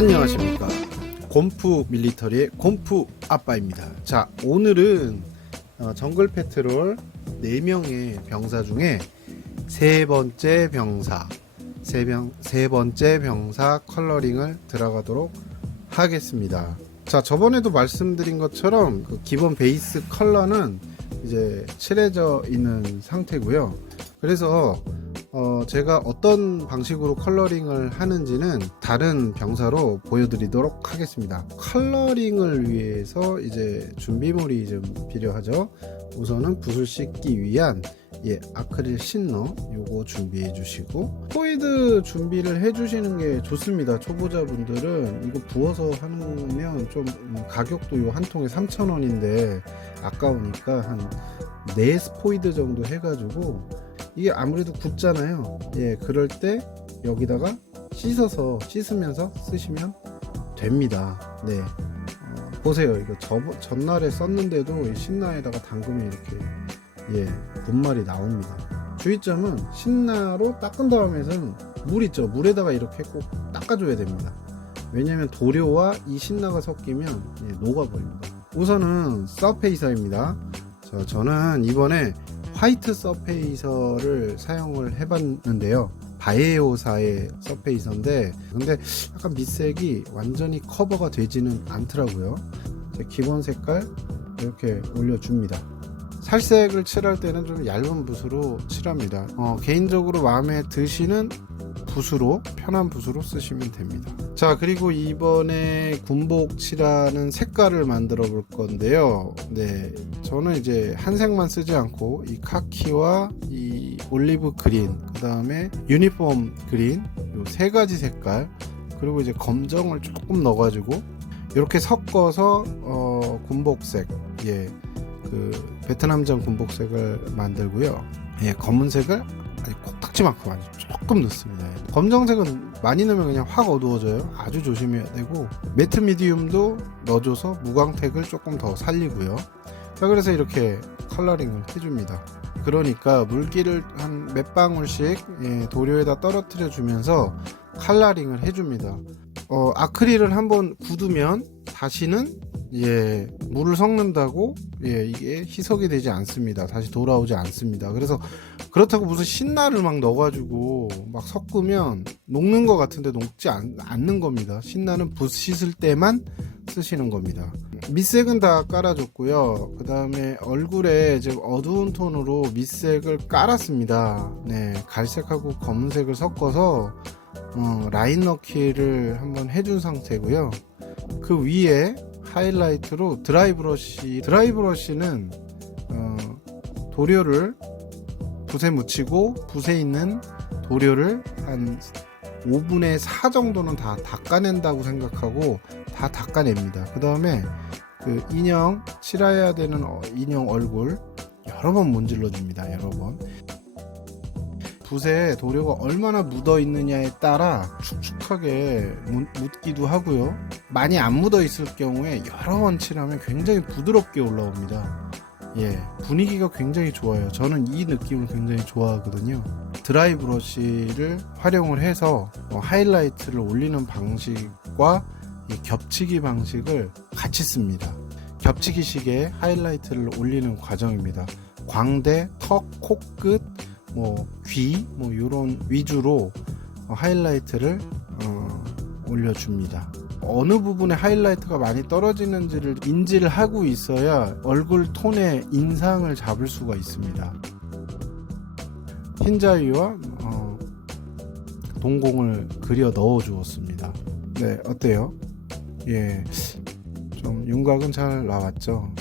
안녕하십니까, 곰프 밀리터리의 곰프 아빠입니다. 자, 오늘은 정글 패트롤 4명의 병사 중에 세 번째 병사 컬러링을 들어가도록 하겠습니다. 자, 저번에도 말씀드린 것처럼 그 기본 베이스 컬러는 이제 칠해져 있는 상태고요. 그래서 제가 어떤 방식으로 컬러링을 하는지는 다른 병사로 보여드리도록 하겠습니다. 컬러링을 위해서 이제 준비물이 좀 필요하죠. 우선은 붓을 씻기 위한 아크릴 신너 요거 준비해 주시고, 포이드 준비를 해 주시는 게 좋습니다. 초보자분들은 이거 부어서 하면 좀 가격도 요 한 통에 3,000원인데 아까우니까 한 4스포이드 정도 해가지고, 이게 아무래도 굳잖아요. 그럴 때 여기다가 씻으면서 쓰시면 됩니다. 보세요. 이거 전날에 썼는데도 신나에다가 담그면 이렇게 분말이 나옵니다. 주의점은 신나로 닦은 다음에는 물 있죠. 물에다가 이렇게 꼭 닦아줘야 됩니다. 왜냐면 도료와 이 신나가 섞이면 녹아버립니다. 우선은 서페이서입니다. 저는 이번에 화이트 서페이서를 사용을 해봤는데요. 바이오사의 서페이서인데, 근데 약간 밑색이 완전히 커버가 되지는 않더라고요. 기본 색깔 이렇게 올려줍니다. 살색을 칠할 때는 좀 얇은 붓으로 칠합니다. 개인적으로 마음에 드시는 붓으로, 편한 붓으로 쓰시면 됩니다. 자, 그리고 이번에 군복 칠하는 색깔을 만들어 볼 건데요. 저는 이제 한 색만 쓰지 않고 이 카키와 이 올리브 그린, 그 다음에 유니폼 그린, 요 세 가지 색깔, 그리고 이제 검정을 조금 넣어가지고 이렇게 섞어서 군복색, 그 베트남전 군복색을 만들고요. 검은색을 콕딱지만큼 조금 넣습니다. 검정색은 많이 넣으면 그냥 확 어두워져요. 아주 조심해야 되고, 매트 미디움도 넣어줘서 무광택을 조금 더 살리고요. 자, 그래서 이렇게 컬러링을 해줍니다. 그러니까 물기를 한 몇 방울씩 도료에다 떨어뜨려 주면서 컬러링을 해줍니다. 아크릴을 한번 굳으면 다시는 물을 섞는다고 이게 희석이 되지 않습니다. 다시 돌아오지 않습니다. 그래서 그렇다고 무슨 신나를 막 넣어가지고 막 섞으면 녹는 것 같은데 녹지 않는 겁니다. 신나는 붓 씻을 때만 쓰시는 겁니다. 밑색은 다 깔아줬고요. 그 다음에 얼굴에 지금 어두운 톤으로 밑색을 깔았습니다. 갈색하고 검은색을 섞어서 라인 넣기를 한번 해준 상태고요. 그 위에 하이라이트로 드라이브러쉬는 도료를 붓에 묻히고 붓에 있는 도료를 한 5분의 4 정도는 다 닦아낸다고 생각하고 다 닦아냅니다. 그 다음에 그 인형 칠해야 되는 인형 얼굴 여러 번 문질러 줍니다. 여러 번. 붓에 도료가 얼마나 묻어 있느냐에 따라 축축하게 묻기도 하고요. 많이 안 묻어 있을 경우에 여러 번 칠하면 굉장히 부드럽게 올라옵니다. 분위기가 굉장히 좋아요. 저는 이 느낌을 굉장히 좋아하거든요. 드라이 브러쉬를 활용을 해서 하이라이트를 올리는 방식과 이 겹치기 방식을 같이 씁니다. 겹치기식의 하이라이트를 올리는 과정입니다. 광대, 턱, 코끝, 귀, 이런 위주로 하이라이트를 올려줍니다. 어느 부분에 하이라이트가 많이 떨어지는지를 인지를 하고 있어야 얼굴 톤의 인상을 잡을 수가 있습니다. 흰자위와 동공을 그려 넣어 주었습니다. 어때요? 좀 윤곽은 잘 나왔죠?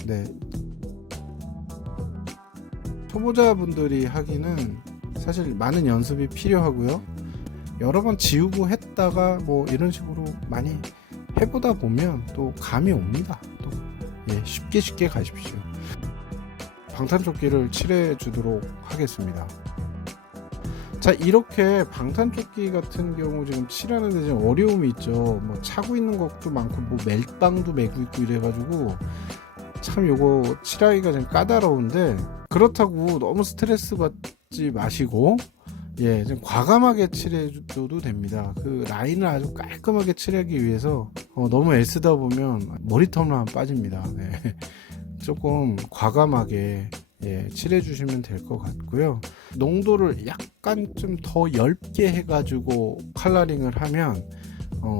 초보자분들이 하기는 사실 많은 연습이 필요하고요. 여러 번 지우고 했다가 이런 식으로 많이 해보다 보면 또 감이 옵니다. 또 쉽게 가십시오. 방탄조끼를 칠해 주도록 하겠습니다. 자, 이렇게 방탄조끼 같은 경우 지금 칠하는데 좀 어려움이 있죠. 차고 있는 것도 많고 멜빵도 메고 있고 이래가지고 참 요거 칠하기가 좀 까다로운데, 그렇다고 너무 스트레스 받지 마시고 예, 좀 과감하게 칠해줘도 됩니다. 그 라인을 아주 깔끔하게 칠하기 위해서 너무 애쓰다 보면 머리털만 빠집니다. 네. 조금 과감하게 칠해주시면 될 것 같고요. 농도를 약간 좀 더 얇게 해가지고 컬러링을 하면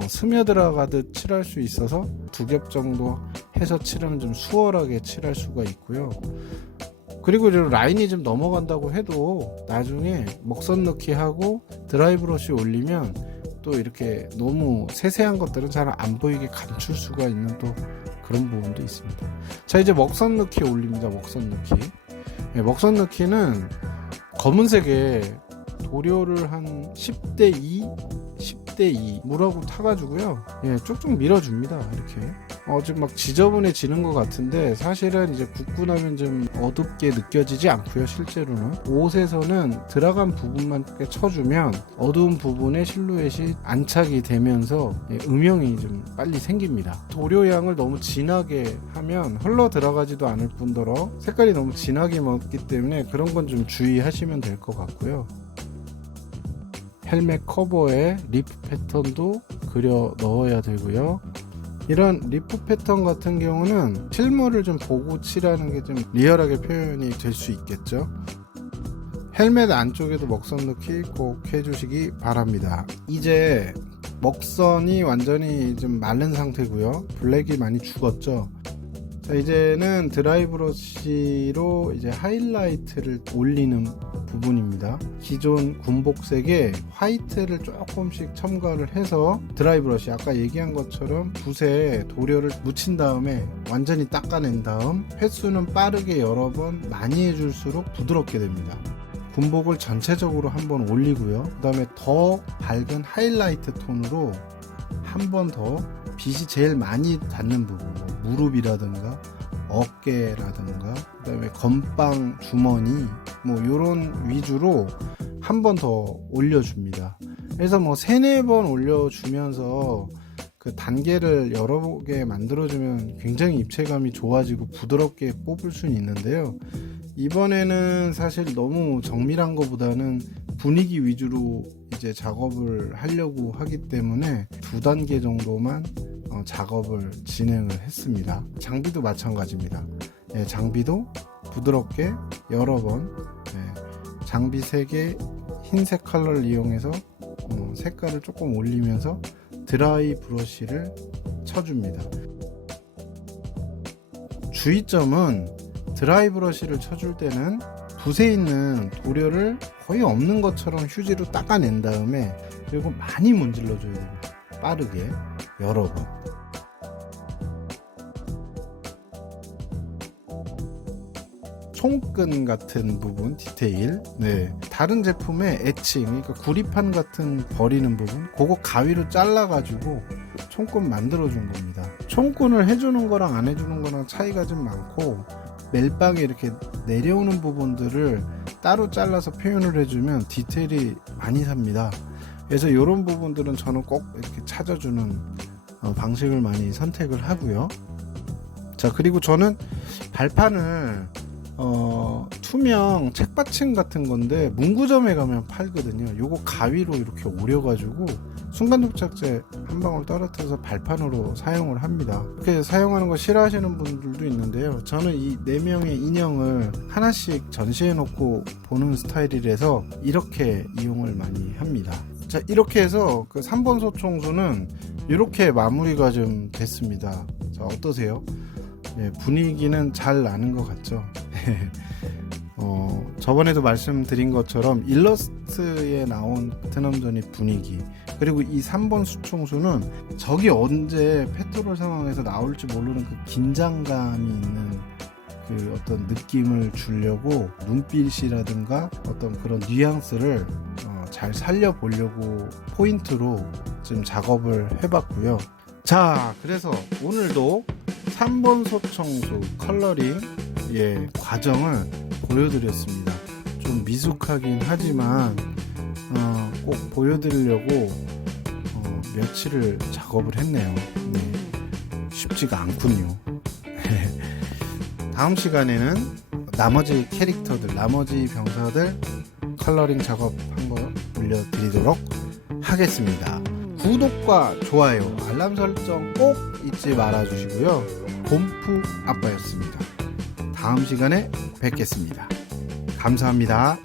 스며들어가듯 칠할 수 있어서 2겹 정도 해서 칠하면 좀 수월하게 칠할 수가 있고요. 그리고 좀 라인이 좀 넘어간다고 해도 나중에 먹선 넣기 하고 드라이 브러쉬 올리면 또 이렇게 너무 세세한 것들은 잘 안 보이게 감출 수가 있는 또 그런 부분도 있습니다. 자, 이제 먹선 넣기 올립니다. 먹선 넣기. 먹선 넣기는 검은색에 도료를 한 10대 2 물하고 타가지고요. 쭉쭉 밀어줍니다. 이렇게. 지금 막 지저분해지는 것 같은데 사실은 이제 굽고 나면 좀 어둡게 느껴지지 않고요. 실제로는 옷에서는 들어간 부분만 쳐주면 어두운 부분에 실루엣이 안착이 되면서 음영이 좀 빨리 생깁니다. 도료향을 너무 진하게 하면 흘러 들어가지도 않을 뿐더러 색깔이 너무 진하게 먹기 때문에 그런 건 좀 주의하시면 될 것 같고요. 헬멧 커버에 리프 패턴도 그려 넣어야 되고요. 이런 리프 패턴 같은 경우는 실물을 좀 보고 칠하는 게 좀 리얼하게 표현이 될 수 있겠죠. 헬멧 안쪽에도 먹선 넣기 꼭 해주시기 바랍니다. 이제 먹선이 완전히 좀 마른 상태고요. 블랙이 많이 죽었죠. 자, 이제는 드라이 브러쉬로 이제 하이라이트를 올리는 부분입니다. 기존 군복색에 화이트를 조금씩 첨가를 해서 드라이 브러쉬 아까 얘기한 것처럼 붓에 도료를 묻힌 다음에 완전히 닦아낸 다음 횟수는 빠르게 여러 번 많이 해줄수록 부드럽게 됩니다. 군복을 전체적으로 한번 올리고요. 그 다음에 더 밝은 하이라이트 톤으로 한 번 더 빛이 제일 많이 닿는 부분, 무릎이라든가 어깨라든가 그 다음에 건빵 주머니 요런 위주로 한 번 더 올려줍니다. 그래서 3-4번 올려주면서 그 단계를 여러 개 만들어주면 굉장히 입체감이 좋아지고 부드럽게 뽑을 수는 있는데요. 이번에는 사실 너무 정밀한 것보다는 분위기 위주로 이제 작업을 하려고 하기 때문에 2단계 정도만 작업을 진행을 했습니다. 장비도 마찬가지입니다. 장비도 부드럽게 여러 번 장비 3개 흰색 컬러를 이용해서 색깔을 조금 올리면서 드라이 브러쉬를 쳐줍니다. 주의점은 드라이 브러쉬를 쳐줄 때는 붓에 있는 도료를 거의 없는 것처럼 휴지로 닦아낸 다음에 그리고 많이 문질러 줘야 됩니다. 빠르게 여러 번. 손끈 같은 부분 디테일, 다른 제품의 애칭, 그러니까 구리판 같은 버리는 부분, 그거 가위로 잘라 가지고 총끈 만들어 준 겁니다. 총끈을 해주는 거랑 안 해주는 거랑 차이가 좀 많고 멜빵에 이렇게 내려오는 부분들을 따로 잘라서 표현을 해주면 디테일이 많이 삽니다. 그래서 이런 부분들은 저는 꼭 이렇게 찾아주는 방식을 많이 선택을 하고요. 자, 그리고 저는 발판을 투명 책받침 같은 건데 문구점에 가면 팔거든요. 요거 가위로 이렇게 오려가지고 순간접착제 한 방울 떨어뜨려서 발판으로 사용을 합니다. 이렇게 사용하는 거 싫어하시는 분들도 있는데요. 저는 이 4명의 인형을 하나씩 전시해 놓고 보는 스타일이라서 이렇게 이용을 많이 합니다. 자, 이렇게 해서 그 3번 소총수는 이렇게 마무리가 좀 됐습니다. 자, 어떠세요? 분위기는 잘 나는 것 같죠? 저번에도 말씀드린 것처럼 일러스트에 나온 베트남전의 분위기, 그리고 이 3번 수총수는 적이 언제 페트롤 상황에서 나올지 모르는 그 긴장감이 있는 그 어떤 느낌을 주려고 눈빛이라든가 어떤 그런 뉘앙스를 잘 살려보려고 포인트로 지금 작업을 해봤고요. 자, 그래서 오늘도 3번 소총수 컬러링 과정을 보여드렸습니다. 좀 미숙하긴 하지만 꼭 보여드리려고 며칠을 작업을 했네요. 쉽지가 않군요. 다음 시간에는 나머지 캐릭터들, 나머지 병사들 컬러링 작업한 거 돌려드리도록 하겠습니다. 구독과 좋아요, 알람 설정 꼭 잊지 말아주시고요. 곰프 아빠였습니다. 다음 시간에 뵙겠습니다. 감사합니다.